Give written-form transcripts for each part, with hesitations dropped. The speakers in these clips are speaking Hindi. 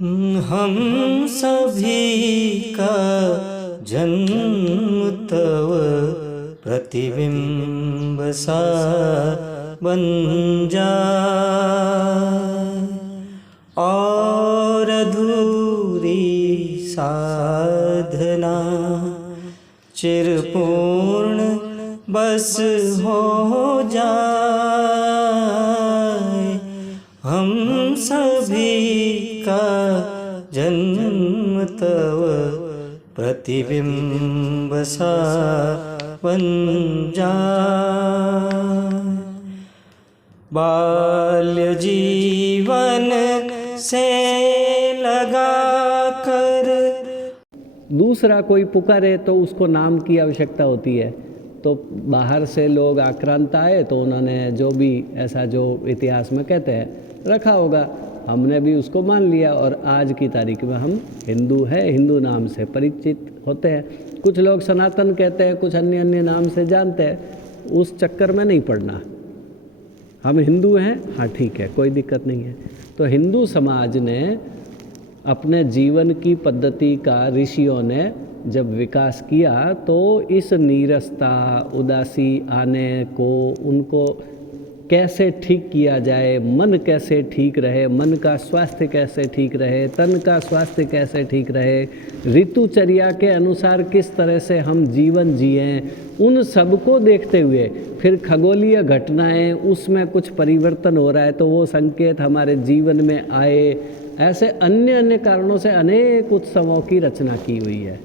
हम सभी का जन्म तव प्रतिबिंब सा बन जाए, और अधूरी साधना चिरपूर्ण बस हो जाए। हम सभी का जन्म तव प्रतिबिंब सा बन जाए। बाल्य जीवन से लगा कर दूसरा कोई पुकारे तो उसको नाम की आवश्यकता होती है। तो बाहर से लोग आक्रांत आए तो उन्होंने जो भी ऐसा जो इतिहास में कहते हैं रखा होगा, हमने भी उसको मान लिया और आज की तारीख में हम हिंदू हैं, हिंदू नाम से परिचित होते हैं। कुछ लोग सनातन कहते हैं, कुछ अन्य अन्य नाम से जानते हैं, उस चक्कर में नहीं पड़ना। हम हिंदू हैं, हाँ ठीक है, कोई दिक्कत नहीं है। तो हिंदू समाज ने अपने जीवन की पद्धति का ऋषियों ने जब विकास किया तो इस नीरसता उदासी आने को उनको कैसे ठीक किया जाए, मन कैसे ठीक रहे, मन का स्वास्थ्य कैसे ठीक रहे, तन का स्वास्थ्य कैसे ठीक रहे, ऋतुचर्या के अनुसार किस तरह से हम जीवन जिएं, उन सबको देखते हुए फिर खगोलीय घटनाएं उसमें कुछ परिवर्तन हो रहा है तो वो संकेत हमारे जीवन में आए। ऐसे अन्य अन्य कारणों से अनेक उत्सवों की रचना की हुई है।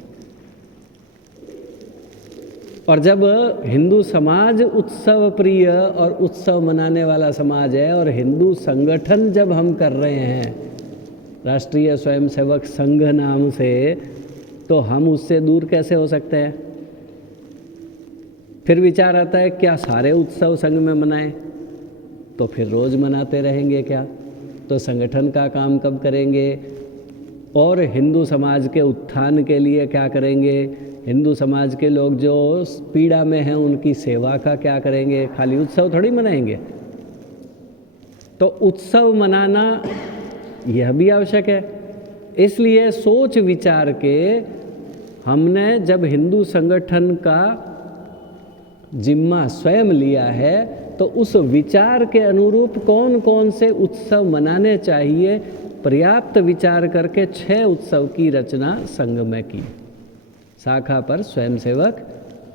और जब हिंदू समाज उत्सव प्रिय और उत्सव मनाने वाला समाज है और हिंदू संगठन जब हम कर रहे हैं राष्ट्रीय स्वयंसेवक संघ नाम से, तो हम उससे दूर कैसे हो सकते हैं। फिर विचार आता है क्या सारे उत्सव संघ में मनाएं, तो फिर रोज मनाते रहेंगे क्या, तो संगठन का काम कब करेंगे, और हिंदू समाज के उत्थान के लिए क्या करेंगे, हिंदू समाज के लोग जो पीड़ा में हैं उनकी सेवा का क्या करेंगे। खाली उत्सव थोड़ी मनाएंगे। तो उत्सव मनाना यह भी आवश्यक है। इसलिए सोच विचार के हमने जब हिंदू संगठन का जिम्मा स्वयं लिया है तो उस विचार के अनुरूप कौन कौन से उत्सव मनाने चाहिए, पर्याप्त विचार करके 6 उत्सव की रचना संघ में की। शाखा पर स्वयंसेवक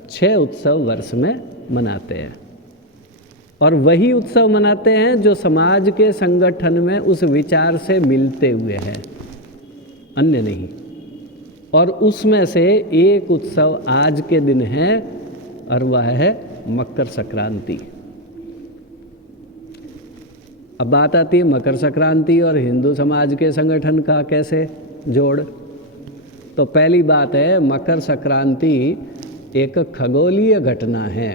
6 उत्सव वर्ष में मनाते हैं और वही उत्सव मनाते हैं जो समाज के संगठन में उस विचार से मिलते हुए हैं, अन्य नहीं। और उसमें से एक उत्सव आज के दिन है और वह है मकर संक्रांति। अब बात आती है मकर संक्रांति और हिंदू समाज के संगठन का कैसे जोड़। तो पहली बात है, मकर संक्रांति एक खगोलीय घटना है।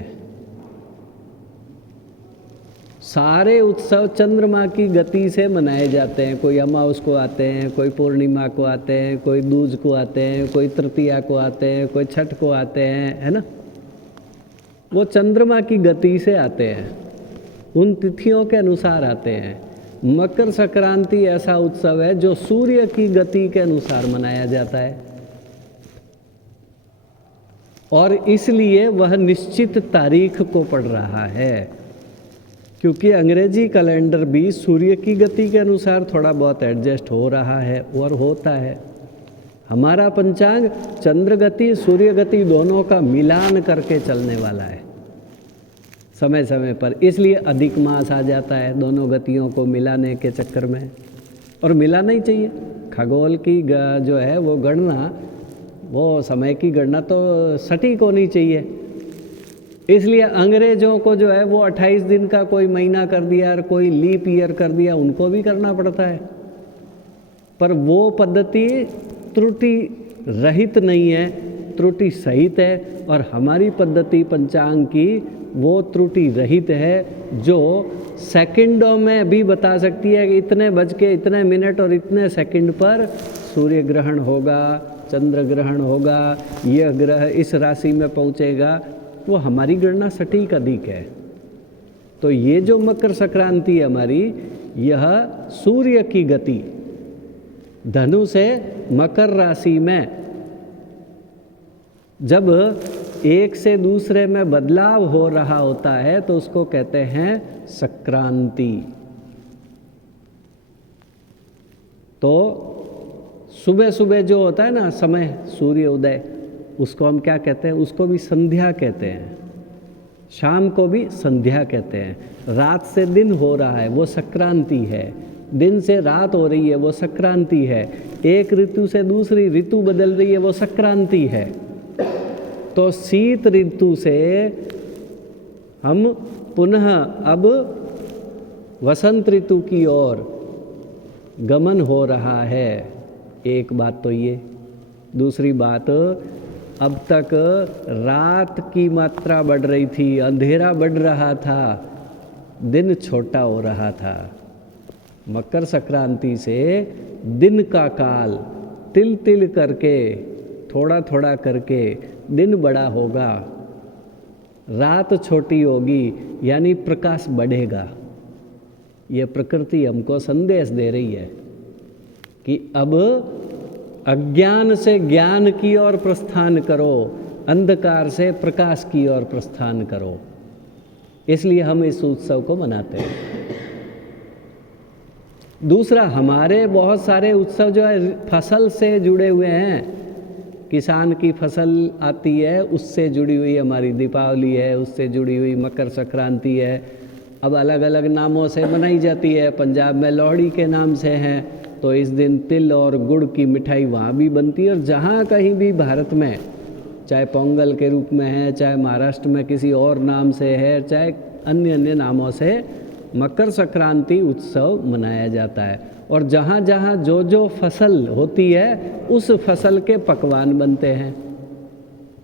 सारे उत्सव चंद्रमा की गति से मनाए जाते हैं। कोई अमावस को आते हैं, कोई पूर्णिमा को आते हैं, कोई दूज को आते हैं, कोई तृतीया को आते हैं, कोई छठ को आते हैं, है ना। वो चंद्रमा की गति से आते हैं, उन तिथियों के अनुसार आते हैं। मकर संक्रांति ऐसा उत्सव है जो सूर्य की गति के अनुसार मनाया जाता है और इसलिए वह निश्चित तारीख को पड़ रहा है, क्योंकि अंग्रेजी कैलेंडर भी सूर्य की गति के अनुसार थोड़ा बहुत एडजस्ट हो रहा है और होता है। हमारा पंचांग चंद्र गति सूर्य गति दोनों का मिलान करके चलने वाला है समय समय पर, इसलिए अधिक मास आ जाता है दोनों गतियों को मिलाने के चक्कर में, और मिलाना ही चाहिए। खगोल की जो है वो गणना, वो समय की गणना तो सटीक होनी चाहिए। इसलिए अंग्रेजों को जो है वो 28 दिन का कोई महीना कर दिया और कोई लीप ईयर कर दिया, उनको भी करना पड़ता है, पर वो पद्धति त्रुटि रहित नहीं है, त्रुटि सहित है। और हमारी पद्धति पंचांग की वो त्रुटि रहित है जो सेकंडों में भी बता सकती है कि इतने बज के इतने मिनट और इतने सेकंड पर सूर्य ग्रहण होगा, चंद्र ग्रहण होगा, यह ग्रह इस राशि में पहुंचेगा। वो हमारी गणना सटीक अधिक है। तो ये जो मकर संक्रांति हमारी, यह सूर्य की गति धनु से मकर राशि में जब एक से दूसरे में बदलाव हो रहा होता है तो उसको कहते हैं संक्रांति। तो सुबह सुबह जो होता है ना समय सूर्य उदय, उसको हम क्या कहते हैं? उसको भी संध्या कहते हैं। शाम को भी संध्या कहते हैं। रात से दिन हो रहा है वो संक्रांति है, दिन से रात हो रही है वो संक्रांति है, एक ऋतु से दूसरी ऋतु बदल रही है वो संक्रांति है। तो शीत ऋतु से हम पुनः अब वसंत ऋतु की ओर गमन हो रहा है। एक बात तो ये। दूसरी बात, अब तक रात की मात्रा बढ़ रही थी, अंधेरा बढ़ रहा था, दिन छोटा हो रहा था। मकर संक्रांति से दिन का काल तिल तिल करके, थोड़ा थोड़ा करके दिन बड़ा होगा, रात छोटी होगी, यानी प्रकाश बढ़ेगा। ये प्रकृति हमको संदेश दे रही है कि अब अज्ञान से ज्ञान की ओर प्रस्थान करो, अंधकार से प्रकाश की ओर प्रस्थान करो। इसलिए हम इस उत्सव को मनाते हैं। दूसरा, हमारे बहुत सारे उत्सव जो है फसल से जुड़े हुए हैं। किसान की फसल आती है, उससे जुड़ी हुई हमारी दीपावली है, उससे जुड़ी हुई मकर संक्रांति है। अब अलग अलग नामों से मनाई जाती है। पंजाब में लोहड़ी के नाम से हैं, तो इस दिन तिल और गुड़ की मिठाई वहाँ भी बनती है। और जहाँ कहीं भी भारत में, चाहे पोंगल के रूप में है, चाहे महाराष्ट्र में किसी और नाम से है, चाहे अन्य अन्य नामों से मकर संक्रांति उत्सव मनाया जाता है। और जहाँ जहाँ जो जो फसल होती है उस फसल के पकवान बनते हैं।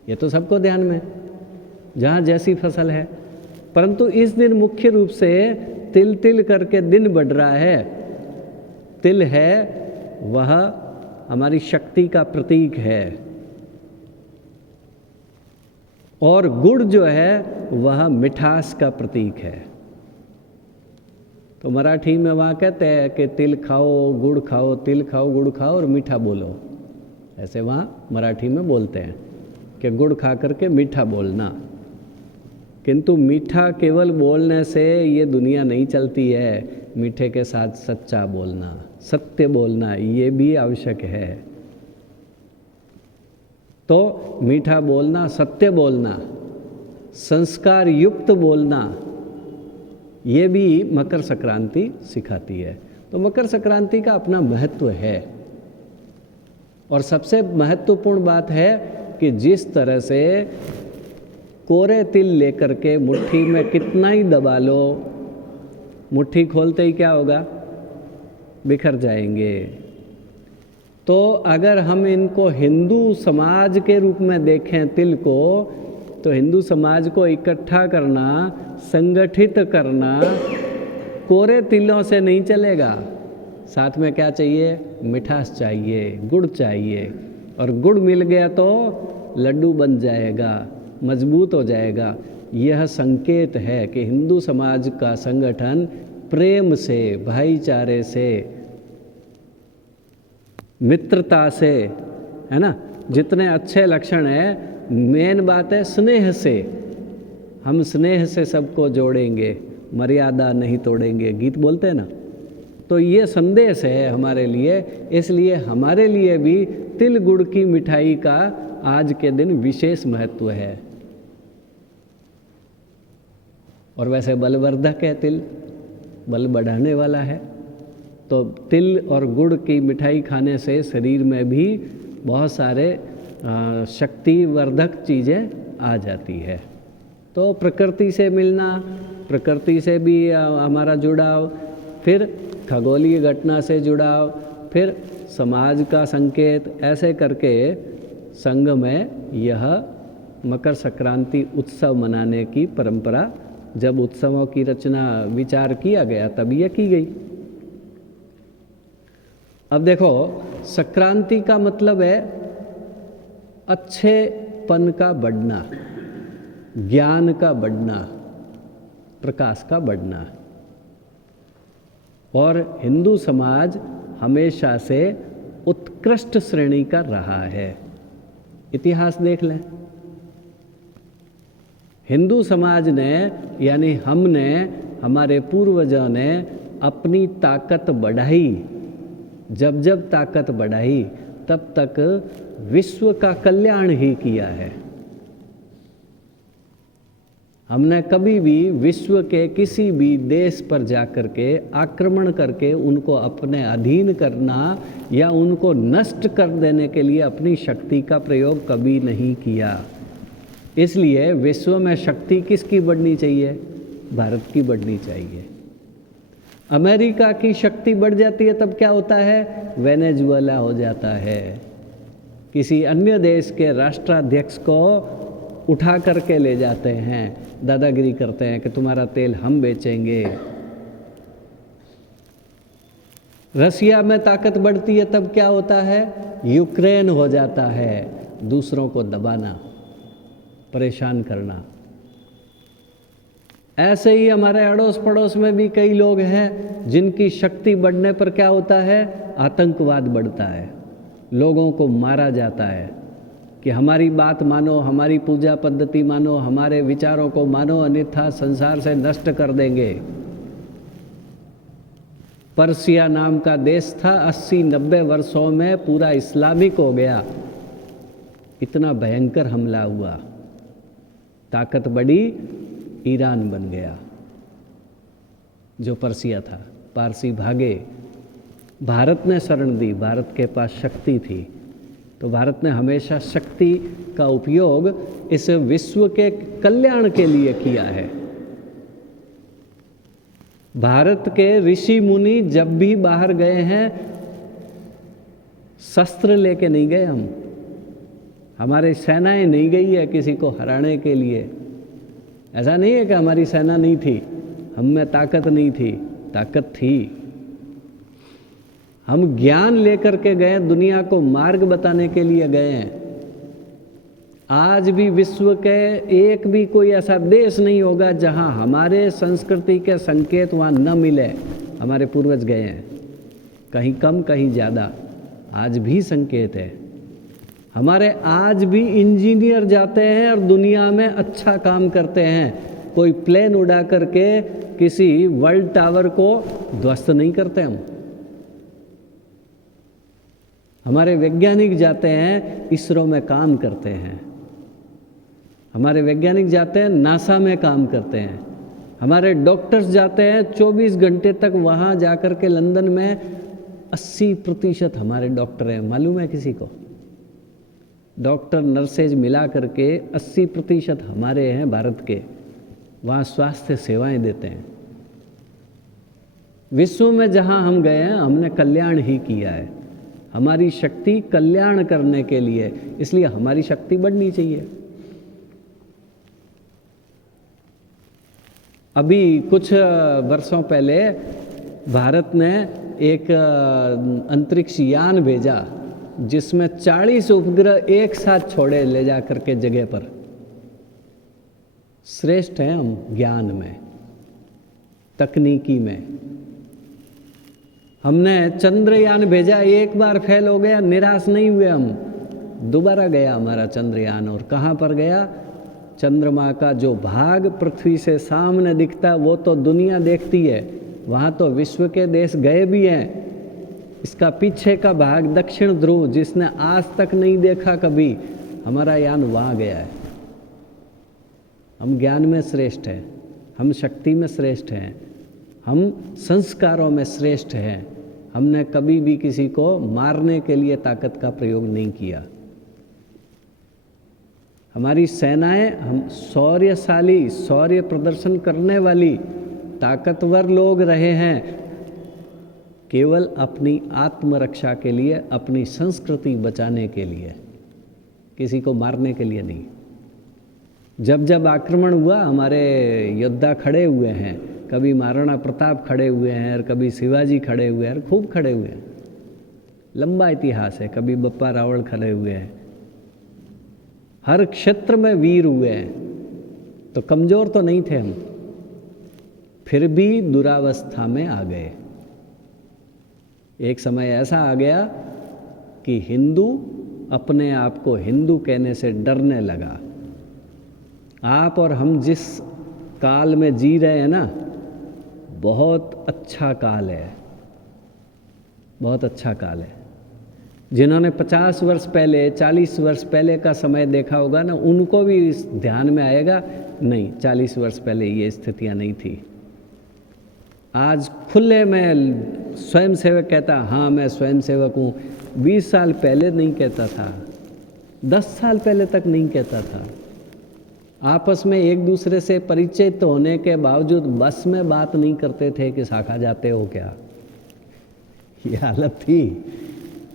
ये तो सबको ध्यान में, जहाँ जैसी फसल है। परंतु इस दिन मुख्य रूप से तिल तिल करके दिन बढ़ रहा है। तिल है वह हमारी शक्ति का प्रतीक है, और गुड़ जो है वह मिठास का प्रतीक है। तो मराठी में वहाँ कहते हैं कि तिल खाओ गुड़ खाओ, तिल खाओ गुड़ खाओ और मीठा बोलो। ऐसे वहाँ मराठी में बोलते हैं कि गुड़ खा करके मीठा बोलना। किंतु मीठा केवल बोलने से ये दुनिया नहीं चलती है। मीठे के साथ सच्चा बोलना, सत्य बोलना, ये भी आवश्यक है। तो मीठा बोलना, सत्य बोलना, संस्कार युक्त बोलना, ये भी मकर संक्रांति सिखाती है। तो मकर संक्रांति का अपना महत्व है। और सबसे महत्वपूर्ण बात है कि जिस तरह से कोरे तिल लेकर के मुट्ठी में कितना ही दबा लो, मुट्ठी खोलते ही क्या होगा? बिखर जाएंगे। तो अगर हम इनको हिंदू समाज के रूप में देखें तिल को, तो हिंदू समाज को इकट्ठा करना, संगठित करना कोरे तिलों से नहीं चलेगा। साथ में क्या चाहिए? मिठास चाहिए, गुड़ चाहिए। और गुड़ मिल गया तो लड्डू बन जाएगा, मजबूत हो जाएगा। यह संकेत है कि हिंदू समाज का संगठन प्रेम से, भाईचारे से, मित्रता से, है ना, जितने अच्छे लक्षण हैं, मेन बात है स्नेह से। हम स्नेह से सबको जोड़ेंगे, मर्यादा नहीं तोड़ेंगे, गीत बोलते हैं ना। तो ये संदेश है हमारे लिए। इसलिए हमारे लिए भी तिल गुड़ की मिठाई का आज के दिन विशेष महत्व है। और वैसे बलवर्धक है तिल, बल बढ़ाने वाला है। तो तिल और गुड़ की मिठाई खाने से शरीर में भी बहुत सारे शक्तिवर्धक चीज़ें आ जाती है। तो प्रकृति से मिलना, प्रकृति से भी हमारा जुड़ाव, फिर खगोलीय घटना से जुड़ाव, फिर समाज का संकेत, ऐसे करके संघ में यह मकर संक्रांति उत्सव मनाने की परंपरा, जब उत्सवों की रचना विचार किया गया तब यह की गई। अब देखो, संक्रांति का मतलब है अच्छेपन का बढ़ना, ज्ञान का बढ़ना, प्रकाश का बढ़ना। और हिंदू समाज हमेशा से उत्कृष्ट श्रेणी का रहा है। इतिहास देख लें, हिंदू समाज ने यानी हमने, हमारे पूर्वजों ने अपनी ताकत बढ़ाई, जब जब ताकत बढ़ाई तब तक विश्व का कल्याण ही किया है। हमने कभी भी विश्व के किसी भी देश पर जाकर के आक्रमण करके उनको अपने अधीन करना या उनको नष्ट कर देने के लिए अपनी शक्ति का प्रयोग कभी नहीं किया। इसलिए विश्व में शक्ति किसकी बढ़नी चाहिए? भारत की बढ़नी चाहिए। अमेरिका की शक्ति बढ़ जाती है तब क्या होता है? वेनेजुएला हो जाता है। किसी अन्य देश के राष्ट्राध्यक्ष को उठा करके ले जाते हैं, दादागिरी करते हैं कि तुम्हारा तेल हम बेचेंगे। रसिया में ताकत बढ़ती है तब क्या होता है? यूक्रेन हो जाता है। दूसरों को दबाना, परेशान करना। ऐसे ही हमारे अड़ोस पड़ोस में भी कई लोग हैं जिनकी शक्ति बढ़ने पर क्या होता है? आतंकवाद बढ़ता है, लोगों को मारा जाता है कि हमारी बात मानो, हमारी पूजा पद्धति मानो, हमारे विचारों को मानो, अन्यथा संसार से नष्ट कर देंगे। पर्सिया नाम का देश था, 80-90 वर्षों में पूरा इस्लामिक हो गया। इतना भयंकर हमला हुआ, ताकत बढ़ी, ईरान बन गया। जो पर्सिया था, पारसी भागे, भारत ने शरण दी, भारत के पास शक्ति थी, तो भारत ने हमेशा शक्ति का उपयोग इस विश्व के कल्याण के लिए किया है। भारत के ऋषि मुनि जब भी बाहर गए हैं, शस्त्र लेके नहीं गए हम। हमारी सेनाएं नहीं गई है किसी को हराने के लिए। ऐसा नहीं है कि हमारी सेना नहीं थी, हम में ताकत नहीं थी, ताकत थी। हम ज्ञान लेकर के गए, दुनिया को मार्ग बताने के लिए गए हैं। आज भी विश्व के एक भी कोई ऐसा देश नहीं होगा जहां हमारे संस्कृति के संकेत वहां न मिले। हमारे पूर्वज गए हैं, कहीं कम कहीं ज़्यादा, आज भी संकेत है। हमारे आज भी इंजीनियर जाते हैं और दुनिया में अच्छा काम करते हैं। कोई प्लेन उड़ा करके किसी वर्ल्ड टावर को ध्वस्त नहीं करते हम। हमारे वैज्ञानिक जाते हैं, इसरो में काम करते हैं। हमारे वैज्ञानिक जाते हैं, नासा में काम करते हैं। हमारे डॉक्टर्स जाते हैं 24 घंटे तक वहाँ जाकर के। लंदन में 80% हमारे डॉक्टर हैं, मालूम है किसी को? डॉक्टर नर्सेज मिला करके 80% हमारे हैं भारत के, वहाँ स्वास्थ्य सेवाएं देते हैं। विश्व में जहाँ हम गए हैं, हमने कल्याण ही किया है। हमारी शक्ति कल्याण करने के लिए, इसलिए हमारी शक्ति बढ़नी चाहिए। अभी कुछ वर्षों पहले भारत ने एक अंतरिक्ष यान भेजा जिसमें 40 उपग्रह एक साथ छोड़े ले जा करके जगह पर। श्रेष्ठ हैं हम ज्ञान में, तकनीकी में। हमने चंद्रयान भेजा, एक बार फेल हो गया, निराश नहीं हुए हम, दोबारा गया हमारा चंद्रयान। और कहाँ पर गया? चंद्रमा का जो भाग पृथ्वी से सामने दिखता वो तो दुनिया देखती है, वहाँ तो विश्व के देश गए भी हैं। इसका पीछे का भाग दक्षिण ध्रुव, जिसने आज तक नहीं देखा कभी, हमारा यान वहाँ गया है। हम ज्ञान में श्रेष्ठ हैं, हम शक्ति में श्रेष्ठ हैं, हम संस्कारों में श्रेष्ठ हैं। हमने कभी भी किसी को मारने के लिए ताकत का प्रयोग नहीं किया। हमारी सेनाएं, हम शौर्यशाली, शौर्य प्रदर्शन करने वाली, ताकतवर लोग रहे हैं, केवल अपनी आत्मरक्षा के लिए, अपनी संस्कृति बचाने के लिए, किसी को मारने के लिए नहीं। जब जब आक्रमण हुआ, हमारे योद्धा खड़े हुए हैं। कभी महाराणा प्रताप खड़े हुए हैं और कभी शिवाजी खड़े हुए हैं, खूब खड़े हुए हैं। लंबा इतिहास है। कभी बप्पा रावल खड़े हुए हैं। हर क्षेत्र में वीर हुए हैं। तो कमज़ोर तो नहीं थे हम, फिर भी दुरावस्था में आ गए। एक समय ऐसा आ गया कि हिंदू अपने आप को हिंदू कहने से डरने लगा। आप और हम जिस काल में जी रहे हैं ना, बहुत अच्छा काल है, बहुत अच्छा काल है। जिन्होंने 50 वर्ष पहले 40 वर्ष पहले का समय देखा होगा ना, उनको भी इस ध्यान में आएगा, नहीं 40 वर्ष पहले ये स्थितियां नहीं थी। आज खुले में स्वयं सेवक कहता हाँ मैं स्वयं सेवक हूँ, 20 साल पहले नहीं कहता था, 10 साल पहले तक नहीं कहता था। आपस में एक दूसरे से परिचित होने के बावजूद बस में बात नहीं करते थे कि शाखा जाते हो क्या, ये हालत थी।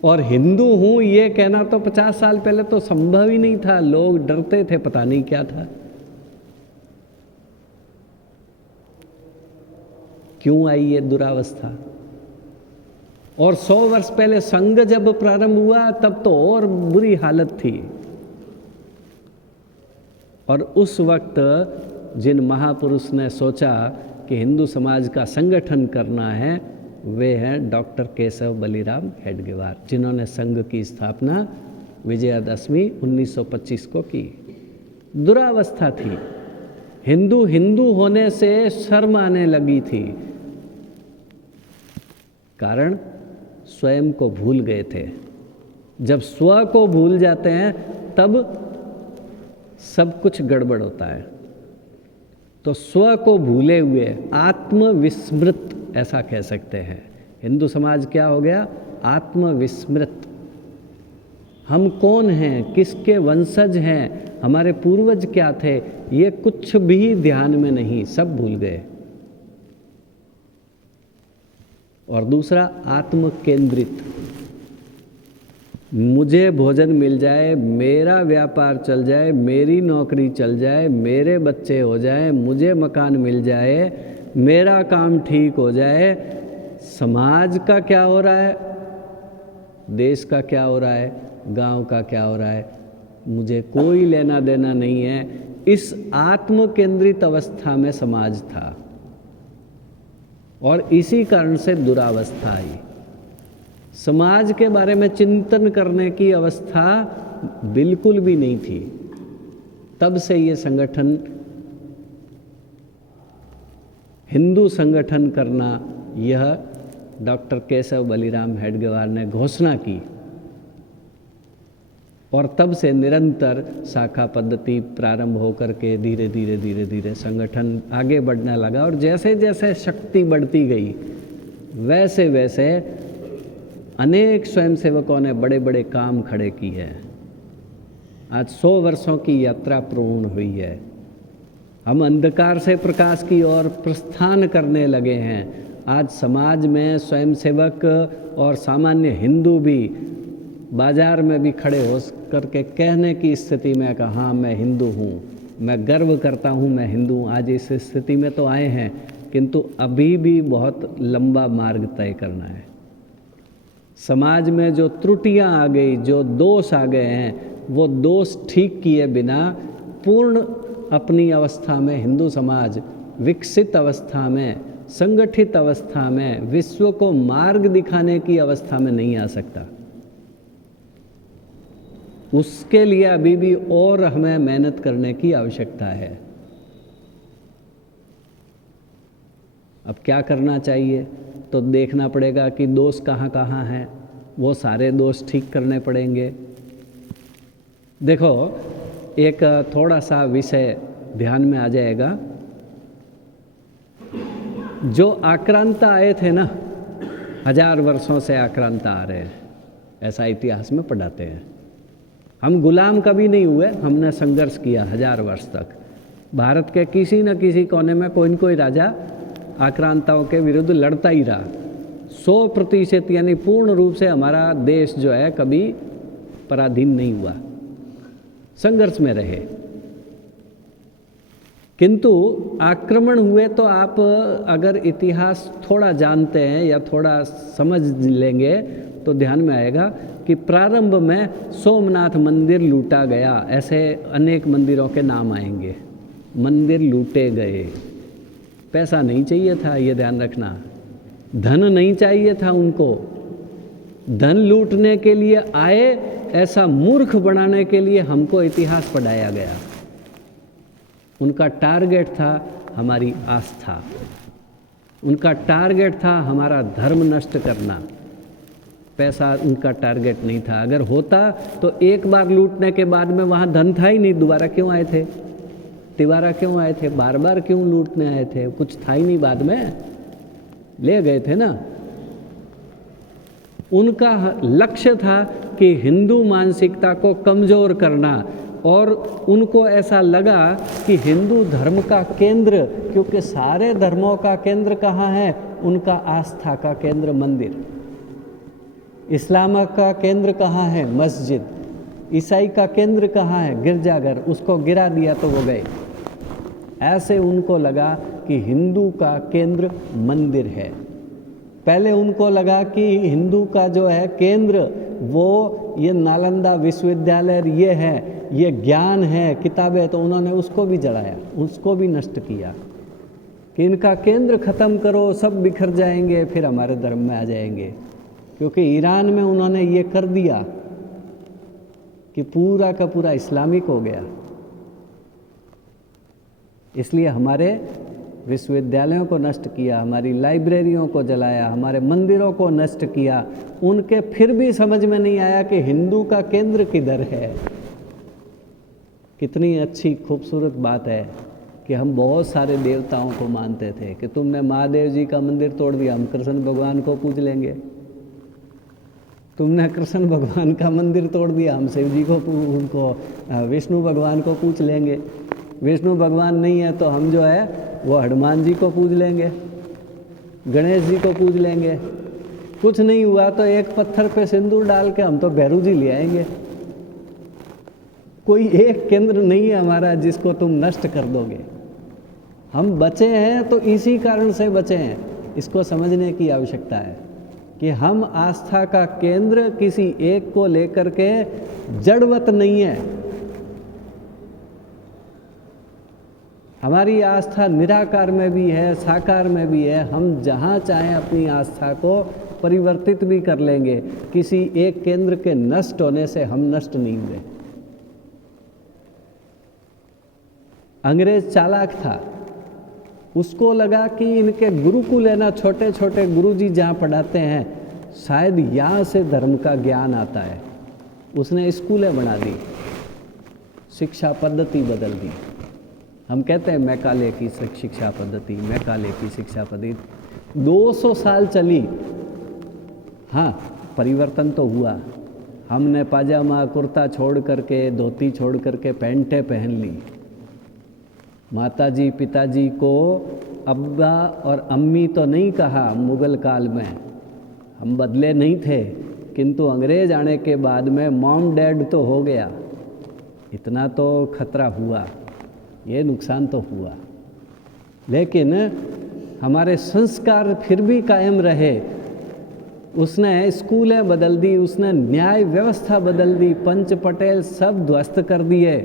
और हिंदू हूँ ये कहना तो 50 साल पहले तो संभव ही नहीं था, लोग डरते थे, पता नहीं क्या था। क्यों आई ये दुरावस्था? और 100 वर्ष पहले संघ जब प्रारंभ हुआ तब तो और बुरी हालत थी। और उस वक्त जिन महापुरुष ने सोचा कि हिंदू समाज का संगठन करना है, वे हैं डॉक्टर केशव बलिराम हेडगेवार, जिन्होंने संघ की स्थापना विजयादशमी 1925 को की। दुरावस्था थी, हिंदू हिंदू होने से शर्म आने लगी थी, कारण स्वयं को भूल गए थे। जब स्व को भूल जाते हैं तब सब कुछ गड़बड़ होता है। तो स्व को भूले हुए आत्मविस्मृत ऐसा कह सकते हैं। हिंदू समाज क्या हो गया? आत्मविस्मृत। हम कौन हैं, किसके वंशज हैं, हमारे पूर्वज क्या थे, ये कुछ भी ध्यान में नहीं, सब भूल गए। और दूसरा आत्म केंद्रित, मुझे भोजन मिल जाए, मेरा व्यापार चल जाए, मेरी नौकरी चल जाए, मेरे बच्चे हो जाए, मुझे मकान मिल जाए, मेरा काम ठीक हो जाए, समाज का क्या हो रहा है, देश का क्या हो रहा है, गांव का क्या हो रहा है, मुझे कोई लेना देना नहीं है। इस आत्म केंद्रित अवस्था में समाज था और इसी कारण से दुरावस्था आई। समाज के बारे में चिंतन करने की अवस्था बिल्कुल भी नहीं थी। तब से ये संगठन, हिंदू संगठन करना, यह डॉक्टर केशव बलिराम हेडगेवार ने घोषणा की और तब से निरंतर शाखा पद्धति प्रारंभ होकर के धीरे धीरे धीरे धीरे संगठन आगे बढ़ने लगा। और जैसे जैसे शक्ति बढ़ती गई वैसे वैसे अनेक स्वयंसेवकों ने बड़े बड़े काम खड़े किए हैं। आज 100 वर्षों की यात्रा पूर्ण हुई है। हम अंधकार से प्रकाश की ओर प्रस्थान करने लगे हैं। आज समाज में स्वयंसेवक और सामान्य हिंदू भी बाजार में भी खड़े हो करके कहने की स्थिति में कि हाँ मैं हिंदू हूँ, मैं गर्व करता हूँ मैं हिंदू हूँ। आज इस स्थिति में तो आए हैं, किंतु अभी भी बहुत लंबा मार्ग तय करना है। समाज में जो त्रुटियां आ गई, जो दोष आ गए हैं, वो दोष ठीक किए बिना पूर्ण अपनी अवस्था में हिंदू समाज विकसित अवस्था में, संगठित अवस्था में, विश्व को मार्ग दिखाने की अवस्था में नहीं आ सकता। उसके लिए अभी भी और हमें मेहनत करने की आवश्यकता है। अब क्या करना चाहिए? तो देखना पड़ेगा कि दोष कहाँ कहाँ हैं, वो सारे दोष ठीक करने पड़ेंगे। देखो, एक थोड़ा सा विषय ध्यान में आ जाएगा। जो आक्रांता आए थे ना, 1000 वर्षों से आक्रांता आ रहे हैं, ऐसा इतिहास में पढ़ाते हैं। हम गुलाम कभी नहीं हुए, हमने संघर्ष किया 1000 वर्ष तक। भारत के किसी न किसी कोने में कोई न कोई राजा आक्रांताओं के विरुद्ध लड़ता ही रहा। 100% यानी पूर्ण रूप से हमारा देश जो है कभी पराधीन नहीं हुआ, संघर्ष में रहे। किंतु आक्रमण हुए तो आप अगर इतिहास थोड़ा जानते हैं या थोड़ा समझ लेंगे तो ध्यान में आएगा कि प्रारंभ में सोमनाथ मंदिर लूटा गया, ऐसे अनेक मंदिरों के नाम आएंगे। मंदिर लूटे गए, पैसा नहीं चाहिए था, ये ध्यान रखना, धन नहीं चाहिए था उनको, धन लूटने के लिए आए, ऐसा मूर्ख बनाने के लिए हमको इतिहास पढ़ाया गया। उनका टारगेट था हमारी आस्था, उनका टारगेट था हमारा धर्म नष्ट करना। पैसा उनका टारगेट नहीं था। अगर होता तो एक बार लूटने के बाद में वहाँ धन था ही नहीं, दोबारा क्यों आए थे, तिबारा क्यों आए थे, बार बार क्यों लूटने आए थे, कुछ था ही नहीं, बाद में ले गए थे ना। उनका लक्ष्य था कि हिंदू मानसिकता को कमज़ोर करना, और उनको ऐसा लगा कि हिंदू धर्म का केंद्र, क्योंकि सारे धर्मों का केंद्र कहाँ है, उनका आस्था का केंद्र मंदिर। इस्लाम का केंद्र कहाँ है, मस्जिद। ईसाई का केंद्र कहाँ है, गिरजाघर। उसको गिरा दिया तो वो गए। ऐसे उनको लगा कि हिंदू का केंद्र मंदिर है। पहले उनको लगा कि हिंदू का जो है केंद्र वो ये नालंदा विश्वविद्यालय ये है, ये ज्ञान है, किताबें, तो उन्होंने उसको भी जलाया, उसको भी नष्ट किया कि इनका केंद्र ख़त्म करो, सब बिखर जाएंगे, फिर हमारे धर्म में आ जाएंगे। क्योंकि ईरान में उन्होंने ये कर दिया कि पूरा का पूरा इस्लामिक हो गया। इसलिए हमारे विश्वविद्यालयों को नष्ट किया, हमारी लाइब्रेरियों को जलाया, हमारे मंदिरों को नष्ट किया। उनके फिर भी समझ में नहीं आया कि हिंदू का केंद्र किधर है। कितनी अच्छी खूबसूरत बात है कि हम बहुत सारे देवताओं को मानते थे कि तुमने महादेव जी का मंदिर तोड़ दिया, हम कृष्ण भगवान को पूज लेंगे। तुमने कृष्ण भगवान का मंदिर तोड़ दिया, हम शिव जी को उनको विष्णु भगवान को पूज लेंगे। विष्णु भगवान नहीं है तो हम जो है वो हनुमान जी को पूज लेंगे, गणेश जी को पूज लेंगे। कुछ नहीं हुआ तो एक पत्थर पे सिंदूर डाल के हम तो भैरू जी ले आएंगे। कोई एक केंद्र नहीं है हमारा जिसको तुम नष्ट कर दोगे। हम बचे हैं तो इसी कारण से बचे हैं। इसको समझने की आवश्यकता है कि हम आस्था का केंद्र किसी एक को लेकर के जड़वत नहीं है। हमारी आस्था निराकार में भी है, साकार में भी है। हम जहाँ चाहें अपनी आस्था को परिवर्तित भी कर लेंगे। किसी एक केंद्र के नष्ट होने से हम नष्ट नहीं हुए। अंग्रेज चालाक था, उसको लगा कि इनके गुरुकुल है ना, छोटे छोटे गुरुजी जहाँ पढ़ाते हैं, शायद यहाँ से धर्म का ज्ञान आता है। उसने स्कूलें बना दी, शिक्षा पद्धति बदल दी। हम कहते हैं मैकाले की शिक्षा पद्धति, मैकाले की शिक्षा पद्धति 200 साल चली। हाँ, परिवर्तन तो हुआ। हमने पाजामा कुर्ता छोड़ करके, धोती छोड़ करके पैंटें पहन ली। माताजी पिताजी को अब्बा और अम्मी तो नहीं कहा मुगल काल में, हम बदले नहीं थे, किंतु अंग्रेज आने के बाद में मॉम डैड तो हो गया। इतना तो खतरा हुआ, ये नुकसान तो हुआ, लेकिन हमारे संस्कार फिर भी कायम रहे। उसने स्कूलें बदल दी, उसने न्याय व्यवस्था बदल दी, पंच पटेल सब ध्वस्त कर दिए,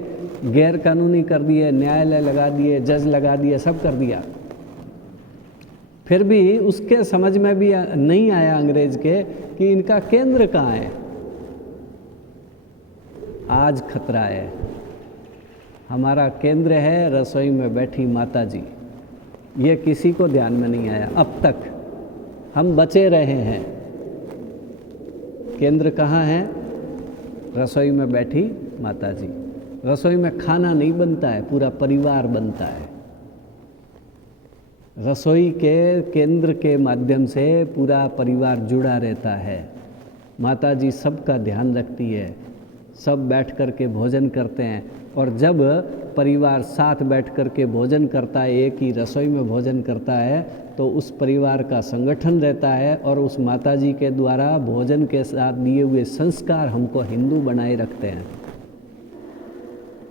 गैर कानूनी कर दिए, न्यायालय लगा दिए, जज लगा दिए, सब कर दिया। फिर भी उसके समझ में भी नहीं आया अंग्रेज के कि इनका केंद्र कहाँ है। आज खतरा है। हमारा केंद्र है रसोई में बैठी माता जी। ये किसी को ध्यान में नहीं आया। अब तक हम बचे रहे हैं। केंद्र कहाँ है? रसोई में बैठी माता जी। रसोई में खाना नहीं बनता है, पूरा परिवार बनता है। रसोई के केंद्र के माध्यम से पूरा परिवार जुड़ा रहता है। माता जी सबका ध्यान रखती है, सब बैठ कर के भोजन करते हैं। और जब परिवार साथ बैठ कर के भोजन करता है, एक ही रसोई में भोजन करता है, तो उस परिवार का संगठन रहता है। और उस माता जी के द्वारा भोजन के साथ दिए हुए संस्कार हमको हिंदू बनाए रखते हैं।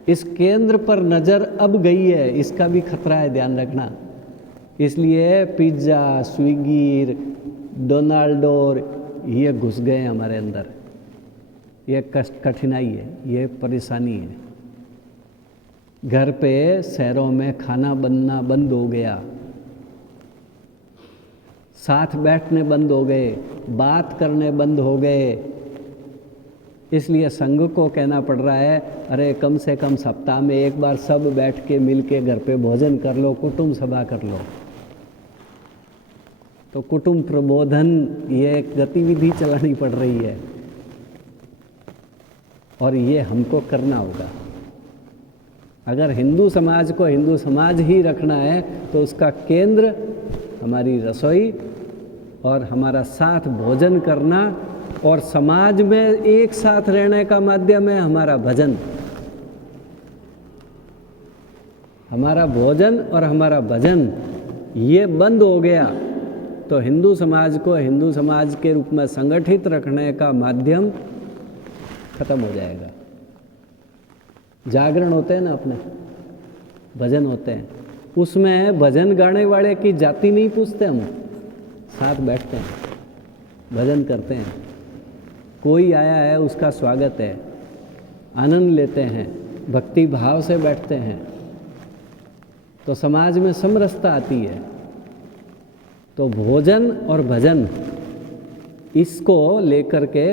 इस केंद्र पर नज़र अब गई है, इसका भी खतरा है, ध्यान रखना। इसलिए पिज्ज़ा, स्विगी, डोनाल्डो ये घुस गए हमारे अंदर। ये कठिनाई है, ये परेशानी है। घर पे शहरों में खाना बनना बंद हो गया। साथ बैठने बंद हो गए, बात करने बंद हो गए। इसलिए संघ को कहना पड़ रहा है, अरे कम से कम सप्ताह में एक बार सब बैठ के मिल के घर पे भोजन कर लो, कुटुंब सभा कर लो। तो कुटुंब प्रबोधन ये एक गतिविधि चलानी पड़ रही है और ये हमको करना होगा। अगर हिंदू समाज को हिंदू समाज ही रखना है तो उसका केंद्र हमारी रसोई और हमारा साथ भोजन करना, और समाज में एक साथ रहने का माध्यम है हमारा भजन। हमारा भोजन और हमारा भजन ये बंद हो गया तो हिंदू समाज को हिंदू समाज के रूप में संगठित रखने का माध्यम खत्म हो जाएगा। जागरण होते हैं ना अपने, भजन होते हैं, उसमें भजन गाने वाले की जाति नहीं पूछते, हम साथ बैठते हैं, भजन करते हैं। कोई आया है उसका स्वागत है, आनंद लेते हैं, भक्ति भाव से बैठते हैं, तो समाज में समरसता आती है। तो भोजन और भजन इसको लेकर के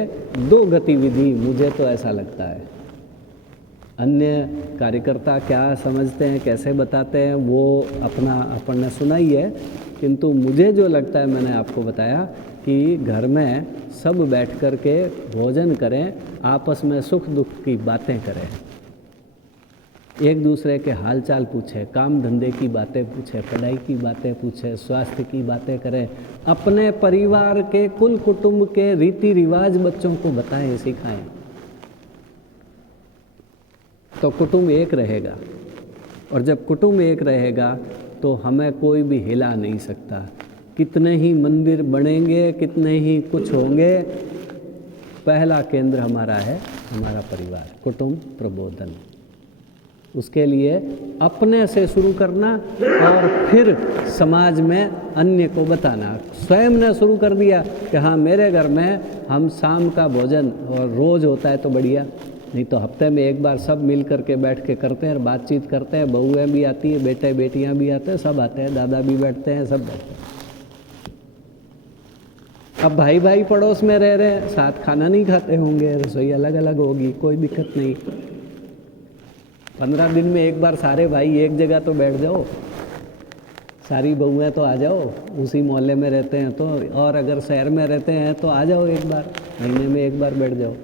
दो गतिविधि, मुझे तो ऐसा लगता है। अन्य कार्यकर्ता क्या समझते हैं, कैसे बताते हैं, वो अपना अपन ने सुना ही है, किंतु मुझे जो लगता है मैंने आपको बताया कि घर में सब बैठ कर के भोजन करें, आपस में सुख दुख की बातें करें, एक दूसरे के हाल चाल पूछें, काम धंधे की बातें पूछें, पढ़ाई की बातें पूछें, स्वास्थ्य की बातें करें, अपने परिवार के कुल कुटुंब के रीति रिवाज बच्चों को बताएं, सिखाएं, तो कुटुंब एक रहेगा। और जब कुटुंब एक रहेगा तो हमें कोई भी हिला नहीं सकता। कितने ही मंदिर बनेंगे, कितने ही कुछ होंगे, पहला केंद्र हमारा है हमारा परिवार, कुटुंब प्रबोधन। उसके लिए अपने से शुरू करना और फिर समाज में अन्य को बताना। स्वयं ने शुरू कर दिया कि हाँ मेरे घर में हम शाम का भोजन और रोज़ होता है तो बढ़िया, नहीं तो हफ्ते में एक बार सब मिल कर के बैठ के करते हैं, बातचीत करते हैं, बहुएँ भी आती है, बेटे बेटियाँ भी आते हैं, सब आते हैं, दादा भी बैठते हैं, सब बैठते हैं। अब भाई भाई पड़ोस में रह रहे हैं, साथ खाना नहीं खाते होंगे, रसोई अलग अलग होगी, कोई दिक्कत नहीं। 15 दिन में एक बार सारे भाई एक जगह तो बैठ जाओ, सारी बहुएं तो आ जाओ, उसी मोहल्ले में रहते हैं तो, और अगर शहर में रहते हैं तो आ जाओ, एक बार महीने में एक बार बैठ जाओ।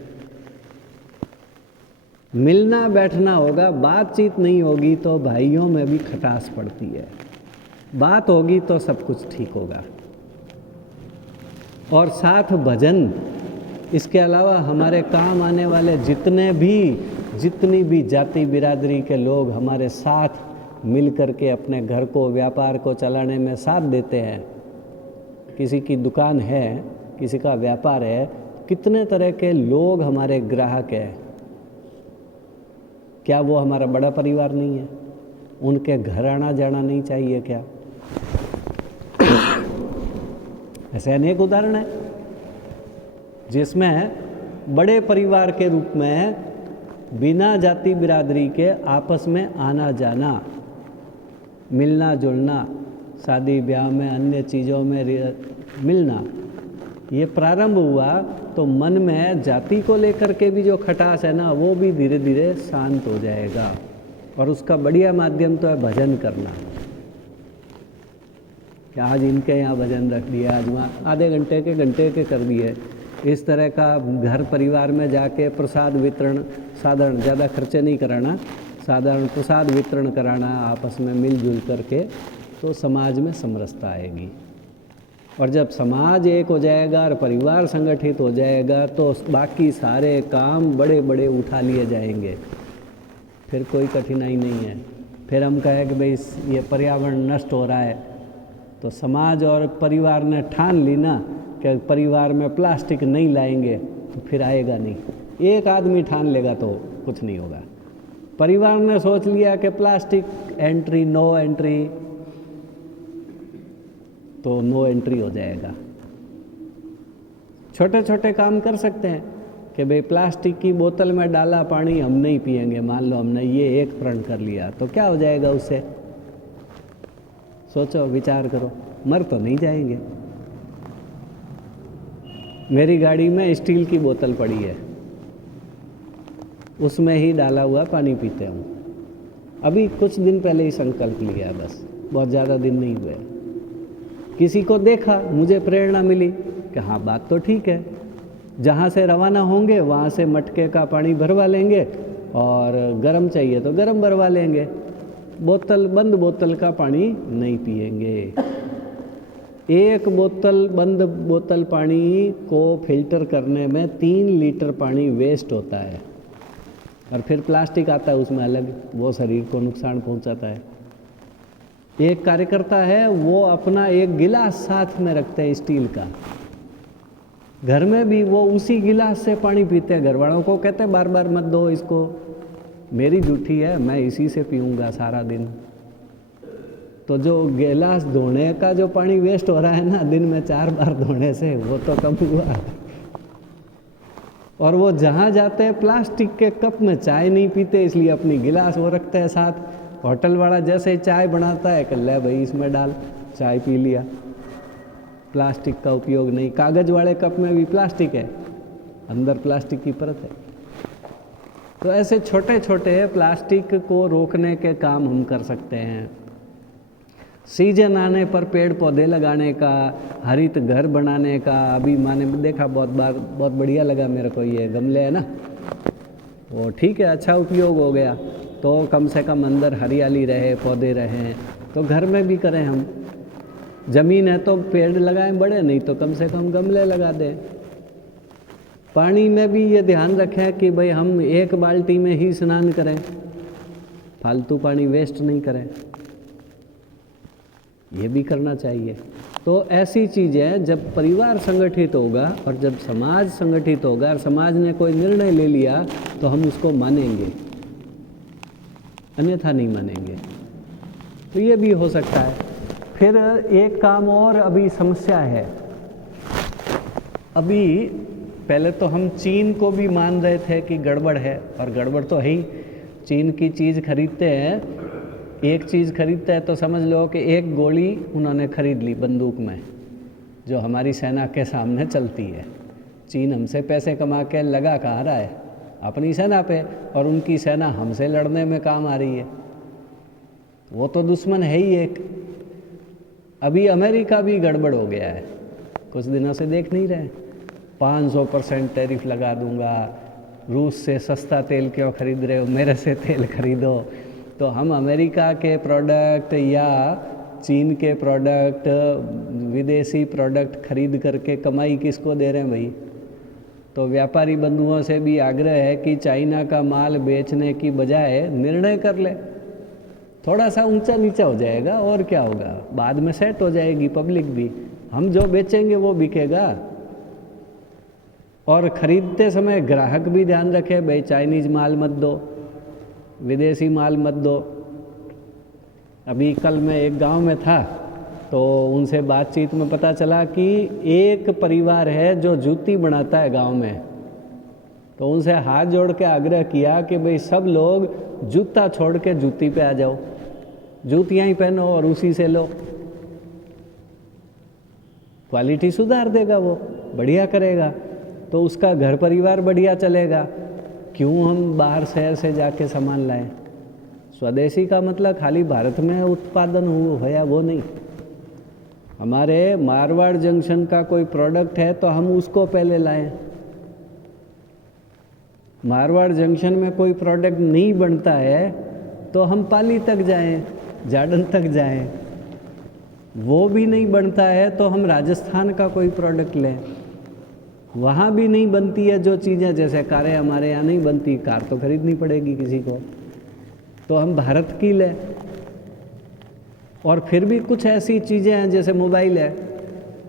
मिलना बैठना होगा, बातचीत नहीं होगी तो भाइयों में भी खटास पड़ती है, बात होगी तो सब कुछ ठीक होगा। और साथ भजन, इसके अलावा हमारे काम आने वाले जितनी भी जाति बिरादरी के लोग हमारे साथ मिल कर के अपने घर को, व्यापार को चलाने में साथ देते हैं। किसी की दुकान है, किसी का व्यापार है, कितने तरह के लोग हमारे ग्राहक हैं, क्या वो हमारा बड़ा परिवार नहीं है? उनके घर आना जाना नहीं चाहिए क्या? ऐसे अनेक उदाहरण हैं जिसमें बड़े परिवार के रूप में बिना जाति बिरादरी के आपस में आना जाना, मिलना जुलना, शादी ब्याह में अन्य चीज़ों में मिलना, ये प्रारंभ हुआ तो मन में जाति को लेकर के भी जो खटास है ना, वो भी धीरे धीरे शांत हो जाएगा। और उसका बढ़िया माध्यम तो है भजन करना, कि आज इनके यहाँ भजन रख दिया, आज वहाँ आधे घंटे के कर दिए। इस तरह का घर परिवार में जाके प्रसाद वितरण, साधारण, ज़्यादा खर्चे नहीं कराना, साधारण प्रसाद वितरण कराना आपस में मिलजुल करके, तो समाज में समरसता आएगी। और जब समाज एक हो जाएगा और परिवार संगठित हो जाएगा तो बाकी सारे काम बड़े बड़े उठा लिए जाएंगे, फिर कोई कठिनाई नहीं है। फिर हम कहें कि भाई ये पर्यावरण नष्ट हो रहा है, तो समाज और परिवार ने ठान ली ना कि परिवार में प्लास्टिक नहीं लाएंगे, तो फिर आएगा नहीं। एक आदमी ठान लेगा तो कुछ नहीं होगा। परिवार ने सोच लिया कि प्लास्टिक एंट्री, नो एंट्री, तो नो एंट्री हो जाएगा। छोटे छोटे काम कर सकते हैं कि भाई प्लास्टिक की बोतल में डाला पानी हम नहीं पिएंगे, मान लो हमने ये एक प्रण कर लिया, तो क्या हो जाएगा उससे? सोचो, विचार करो, मर तो नहीं जाएंगे। मेरी गाड़ी में स्टील की बोतल पड़ी है, उसमें ही डाला हुआ पानी पीते हूँ। अभी कुछ दिन पहले ही संकल्प लिया, बस बहुत ज़्यादा दिन नहीं हुए। किसी को देखा, मुझे प्रेरणा मिली कि हाँ बात तो ठीक है, जहाँ से रवाना होंगे वहाँ से मटके का पानी भरवा लेंगे और गर्म चाहिए तो गर्म भरवा लेंगे, बोतल बंद बोतल का पानी नहीं पिएंगे। एक बोतल बंद बोतल पानी को फिल्टर करने में 3 लीटर पानी वेस्ट होता है, और फिर प्लास्टिक आता है उसमें अलग, वो शरीर को नुकसान पहुंचाता है। एक कार्यकर्ता है, वो अपना एक गिलास साथ में रखते हैं स्टील का, घर में भी वो उसी गिलास से पानी पीते हैं। घर वालों को कहते हैं बार बार मत दो इसको, मेरी जूठी है, मैं इसी से पीऊँगा सारा दिन। तो जो गिलास धोने का जो पानी वेस्ट हो रहा है ना दिन में 4 बार धोने से, वो तो कम हुआ। और वो जहाँ जाते हैं प्लास्टिक के कप में चाय नहीं पीते, इसलिए अपनी गिलास वो रखते हैं साथ। होटल वाला जैसे ही चाय बनाता है, कर ले भाई इसमें डाल, चाय पी लिया। प्लास्टिक का उपयोग नहीं। कागज़ वाले कप में भी प्लास्टिक है, अंदर प्लास्टिक की परत है। तो ऐसे छोटे छोटे प्लास्टिक को रोकने के काम हम कर सकते हैं। सीजन आने पर पेड़ पौधे लगाने का, हरित घर बनाने का। अभी मैंने देखा बहुत बढ़िया लगा मेरे को, ये गमले है ना, वो ठीक है, अच्छा उपयोग हो गया। तो कम से कम अंदर हरियाली रहे, पौधे रहें, तो घर में भी करें हम। ज़मीन है तो पेड़ लगाएं बड़े, नहीं तो कम से कम गमले लगा दें। पानी में भी ये ध्यान रखें कि भाई हम एक बाल्टी में ही स्नान करें, फालतू पानी वेस्ट नहीं करें, ये भी करना चाहिए। तो ऐसी चीज़ें जब परिवार संगठित होगा और जब समाज संगठित होगा और समाज ने कोई निर्णय ले लिया तो हम उसको मानेंगे, अन्यथा नहीं मानेंगे। तो ये भी हो सकता है। फिर एक काम और अभी समस्या है। अभी पहले तो हम चीन को भी मान रहे थे कि गड़बड़ है, और गड़बड़ तो है ही। चीन की चीज़ खरीदते हैं, एक चीज़ खरीदते हैं तो समझ लो कि एक गोली उन्होंने खरीद ली बंदूक में, जो हमारी सेना के सामने चलती है। चीन हमसे पैसे कमा के लगा कहाँ रहा है? अपनी सेना पे, और उनकी सेना हमसे लड़ने में काम आ रही है। वो तो दुश्मन है ही एक। अभी अमेरिका भी गड़बड़ हो गया है, कुछ दिनों से देख नहीं रहे, 500% टैरिफ लगा दूंगा, रूस से सस्ता तेल क्यों खरीद रहे हो, मेरे से तेल खरीदो। तो हम अमेरिका के प्रोडक्ट या चीन के प्रोडक्ट, विदेशी प्रोडक्ट खरीद करके कमाई किसको दे रहे हैं भाई? तो व्यापारी बंधुओं से भी आग्रह है कि चाइना का माल बेचने की बजाय निर्णय कर ले। थोड़ा सा ऊंचा नीचा हो जाएगा और क्या होगा, बाद में सेट हो जाएगी पब्लिक भी। हम जो बेचेंगे वो बिकेगा। और ख़रीदते समय ग्राहक भी ध्यान रखे, भाई चाइनीज़ माल मत दो, विदेशी माल मत दो। अभी कल मैं एक गांव में था तो उनसे बातचीत में पता चला कि एक परिवार है जो जूती बनाता है गांव में। तो उनसे हाथ जोड़ के आग्रह किया कि भाई सब लोग जूता छोड़ के जूती पे आ जाओ, जूतियाँ ही पहनो और उसी से लो, क्वालिटी सुधार देगा, वो बढ़िया करेगा, तो उसका घर परिवार बढ़िया चलेगा। क्यों हम बाहर शहर से जाके सामान लाएं? स्वदेशी का मतलब खाली भारत में उत्पादन होया वो नहीं। हमारे मारवाड़ जंक्शन का कोई प्रोडक्ट है तो हम उसको पहले लाएं। मारवाड़ जंक्शन में कोई प्रोडक्ट नहीं बनता है तो हम पाली तक जाएं, जाडन तक जाएं। वो भी नहीं बनता है तो हम राजस्थान का कोई प्रोडक्ट लें, वहाँ भी नहीं बनती है जो चीज़ें, जैसे कारें हमारे यहाँ नहीं बनती, कार तो खरीदनी पड़ेगी किसी को, तो हम भारत की लें। और फिर भी कुछ ऐसी चीज़ें हैं जैसे मोबाइल है,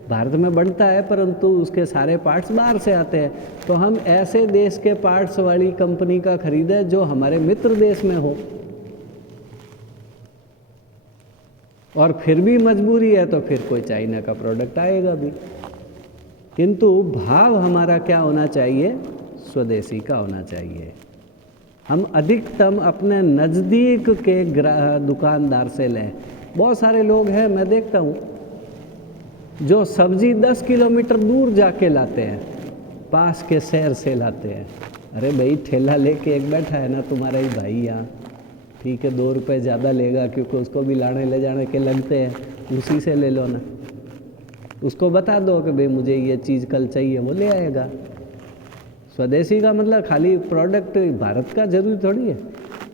भारत में बनता है परंतु उसके सारे पार्ट्स बाहर से आते हैं, तो हम ऐसे देश के पार्ट्स वाली कंपनी का खरीदें जो हमारे मित्र देश में हो। और फिर भी मजबूरी है तो फिर कोई चाइना का प्रोडक्ट आएगा भी, किंतु भाव हमारा क्या होना चाहिए? स्वदेशी का होना चाहिए। हम अधिकतम अपने नज़दीक के दुकानदार से लें। बहुत सारे लोग हैं, मैं देखता हूँ जो सब्जी 10 किलोमीटर दूर जाके लाते हैं, पास के शहर से लाते हैं। अरे भाई ठेला लेके एक बैठा है ना तुम्हारा ही भाई यहाँ, ठीक है 2 रुपये ज़्यादा लेगा क्योंकि उसको भी लाने ले जाने के लगते हैं, उसी से ले लो ना। उसको बता दो कि भाई मुझे ये चीज़ कल चाहिए, वो ले आएगा। स्वदेशी का मतलब खाली प्रोडक्ट भारत का जरूरी थोड़ी है।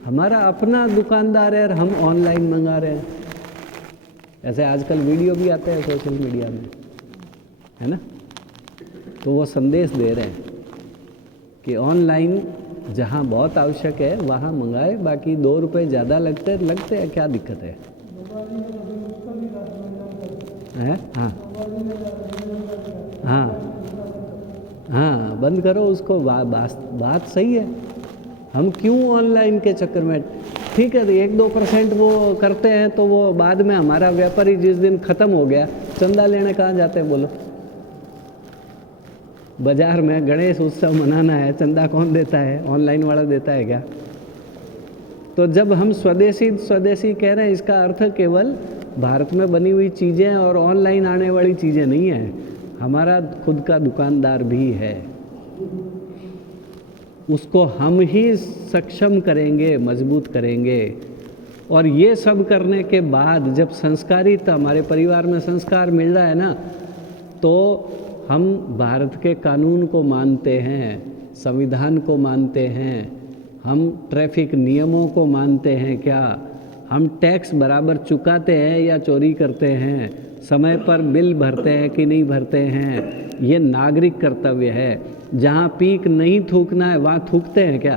हमारा अपना दुकानदार है और हम ऑनलाइन मंगा रहे हैं। ऐसे आजकल वीडियो भी आते हैं सोशल मीडिया में, है ना। तो वो संदेश दे रहे हैं कि ऑनलाइन जहाँ बहुत आवश्यक है वहाँ मंगाए, बाकी 2 रुपये ज़्यादा लगते हैं, क्या दिक्कत है? हाँ हाँ हाँ, बंद करो उसको। बात सही है। हम क्यों ऑनलाइन के चक्कर में, ठीक है 1-2% वो करते हैं तो वो बाद में हमारा व्यापारी जिस दिन ख़त्म हो गया, चंदा लेने कहाँ जाते हैं बोलो? बाजार में गणेश उत्सव मनाना है, चंदा कौन देता है? ऑनलाइन वाला देता है क्या? तो जब हम स्वदेशी कह रहे हैं, इसका अर्थ केवल भारत में बनी हुई चीज़ें और ऑनलाइन आने वाली चीज़ें नहीं हैं। हमारा खुद का दुकानदार भी है, उसको हम ही सक्षम करेंगे, मजबूत करेंगे। और ये सब करने के बाद जब संस्कारित हमारे परिवार में संस्कार मिल रहा है ना, तो हम भारत के कानून को मानते हैं, संविधान को मानते हैं, हम ट्रैफिक नियमों को मानते हैं क्या, हम टैक्स बराबर चुकाते हैं या चोरी करते हैं, समय पर बिल भरते हैं कि नहीं भरते हैं, ये नागरिक कर्तव्य है। जहाँ पीक नहीं थूकना है वहाँ थूकते हैं क्या?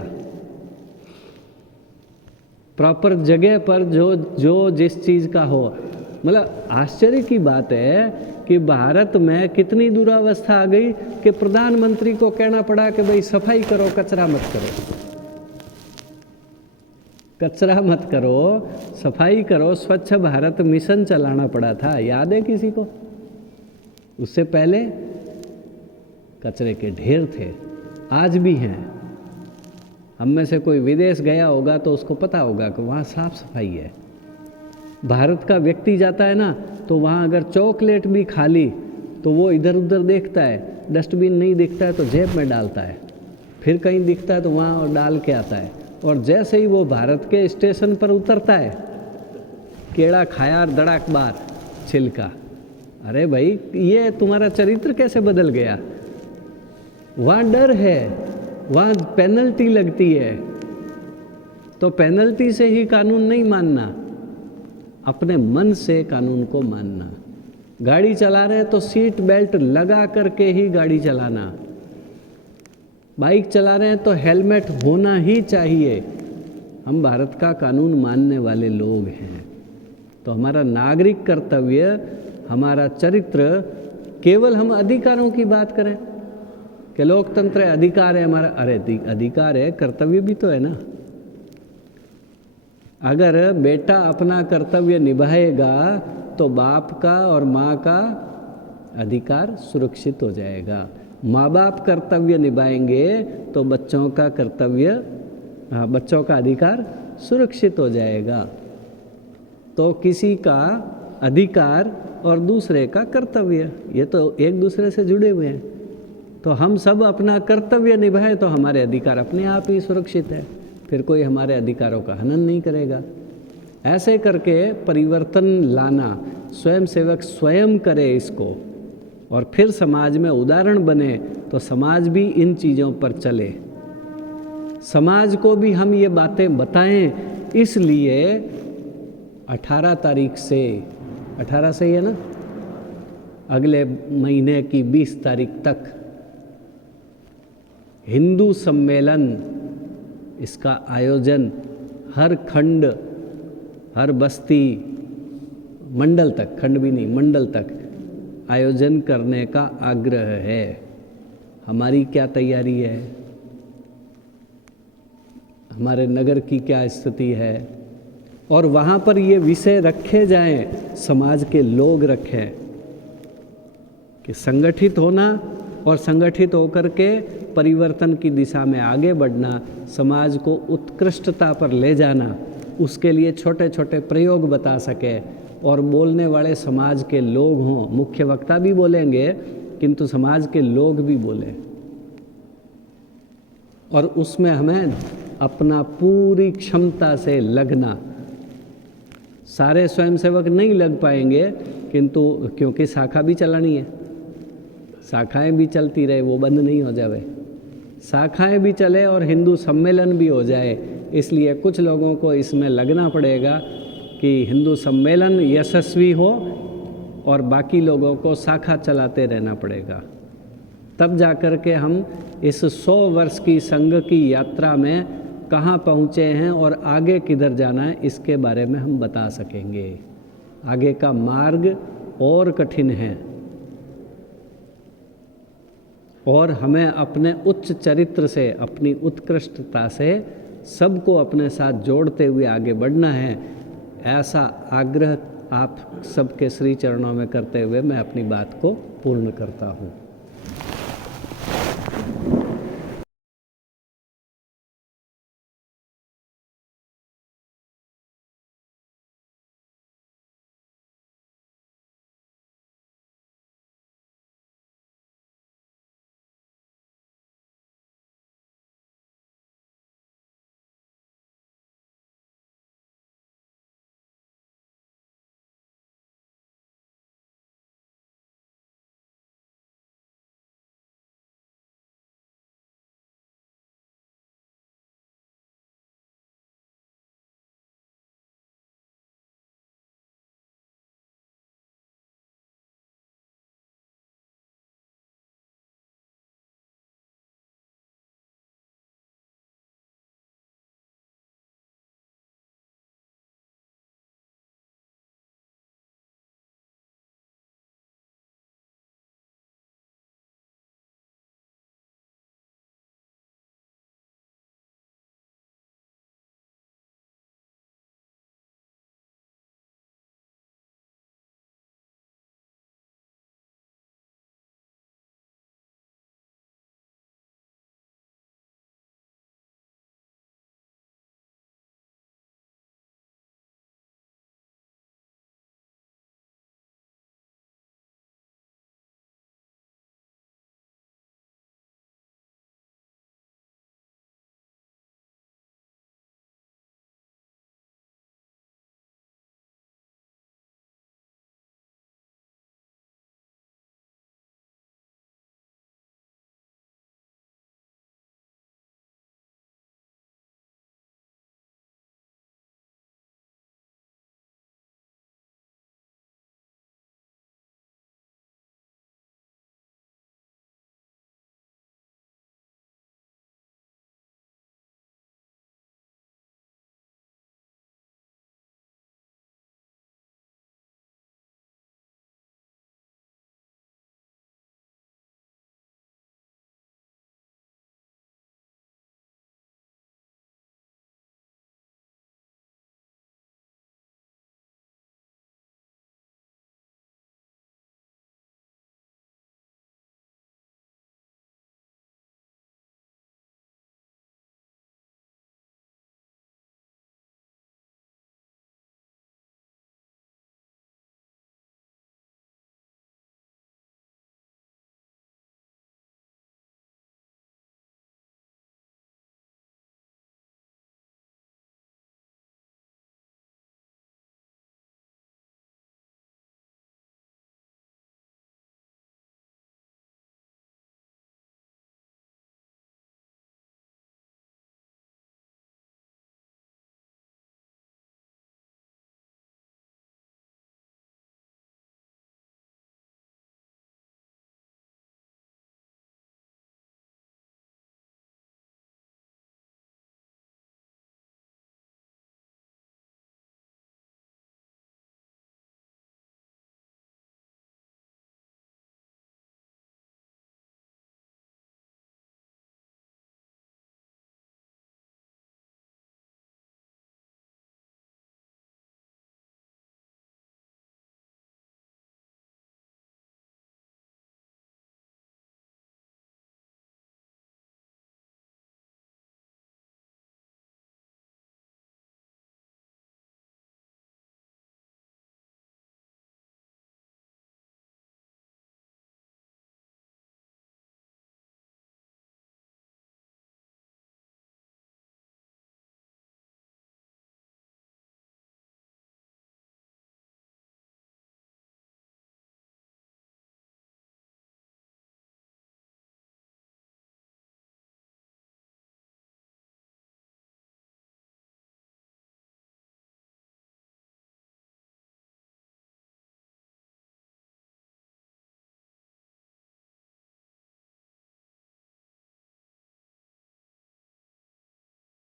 प्रॉपर जगह पर जो जिस चीज़ का हो। मतलब आश्चर्य की बात है कि भारत में कितनी दुरावस्था आ गई कि प्रधानमंत्री को कहना पड़ा कि भाई सफाई करो, कचरा मत करो, कचरा मत करो, सफाई करो। स्वच्छ भारत मिशन चलाना पड़ा था, याद है किसी को? उससे पहले कचरे के ढेर थे, आज भी हैं। हम में से कोई विदेश गया होगा तो उसको पता होगा कि वहाँ साफ सफाई है। भारत का व्यक्ति जाता है ना, तो वहाँ अगर चॉकलेट भी खा ली तो वो इधर उधर देखता है, डस्टबिन नहीं दिखता है तो जेब में डालता है, फिर कहीं दिखता है तो वहाँ डाल के आता है। और जैसे ही वो भारत के स्टेशन पर उतरता है, केड़ा खाया और धड़ाक बार छिलका। अरे भाई ये तुम्हारा चरित्र कैसे बदल गया? वहाँ डर है, वहाँ पेनल्टी लगती है, तो पेनल्टी से ही कानून नहीं मानना, अपने मन से कानून को मानना। गाड़ी चला रहे हैं तो सीट बेल्ट लगा करके ही गाड़ी चलाना, बाइक चला रहे हैं तो हेलमेट होना ही चाहिए। हम भारत का कानून मानने वाले लोग हैं, तो हमारा नागरिक कर्तव्य, हमारा चरित्र, केवल हम अधिकारों की बात करें कि लोकतंत्र है, अधिकार है हमारा। अरे अधिकार है, कर्तव्य भी तो है ना। अगर बेटा अपना कर्तव्य निभाएगा तो बाप का और माँ का अधिकार सुरक्षित हो जाएगा। माँ बाप कर्तव्य निभाएंगे तो बच्चों का कर्तव्य, बच्चों का अधिकार सुरक्षित हो जाएगा। तो किसी का अधिकार और दूसरे का कर्तव्य, ये तो एक दूसरे से जुड़े हुए हैं। तो हम सब अपना कर्तव्य निभाएं तो हमारे अधिकार अपने आप ही सुरक्षित है, फिर कोई हमारे अधिकारों का हनन नहीं करेगा। ऐसे करके परिवर्तन लाना, स्वयं सेवक स्वयं करे इसको, और फिर समाज में उदाहरण बने तो समाज भी इन चीज़ों पर चले। समाज को भी हम ये बातें बताएं। इसलिए 18 तारीख से, 18 से ही है ना, अगले महीने की 20 तारीख तक हिंदू सम्मेलन, इसका आयोजन हर खंड, हर बस्ती, मंडल तक, खंड भी नहीं मंडल तक आयोजन करने का आग्रह है। हमारी क्या तैयारी है, हमारे नगर की क्या स्थिति है, और वहाँ पर ये विषय रखे जाएं, समाज के लोग रखें कि संगठित होना और संगठित होकर के परिवर्तन की दिशा में आगे बढ़ना, समाज को उत्कृष्टता पर ले जाना, उसके लिए छोटे छोटे प्रयोग बता सके, और बोलने वाले समाज के लोग हों। मुख्य वक्ता भी बोलेंगे किंतु समाज के लोग भी बोलें, और उसमें हमें अपना पूरी क्षमता से लगना। सारे स्वयंसेवक नहीं लग पाएंगे, किंतु क्योंकि शाखा भी चलानी है, शाखाएं भी चलती रहे, वो बंद नहीं हो जावे। शाखाएं भी चले और हिंदू सम्मेलन भी हो जाए, इसलिए कुछ लोगों को इसमें लगना पड़ेगा कि हिंदू सम्मेलन यशस्वी हो और बाकी लोगों को शाखा चलाते रहना पड़ेगा। तब जाकर के हम इस 100 वर्ष की संघ की यात्रा में कहाँ पहुँचे हैं और आगे किधर जाना है, इसके बारे में हम बता सकेंगे। आगे का मार्ग और कठिन है और हमें अपने उच्च चरित्र से, अपनी उत्कृष्टता से सबको अपने साथ जोड़ते हुए आगे बढ़ना है। ऐसा आग्रह आप सबके श्री चरणों में करते हुए मैं अपनी बात को पूर्ण करता हूँ।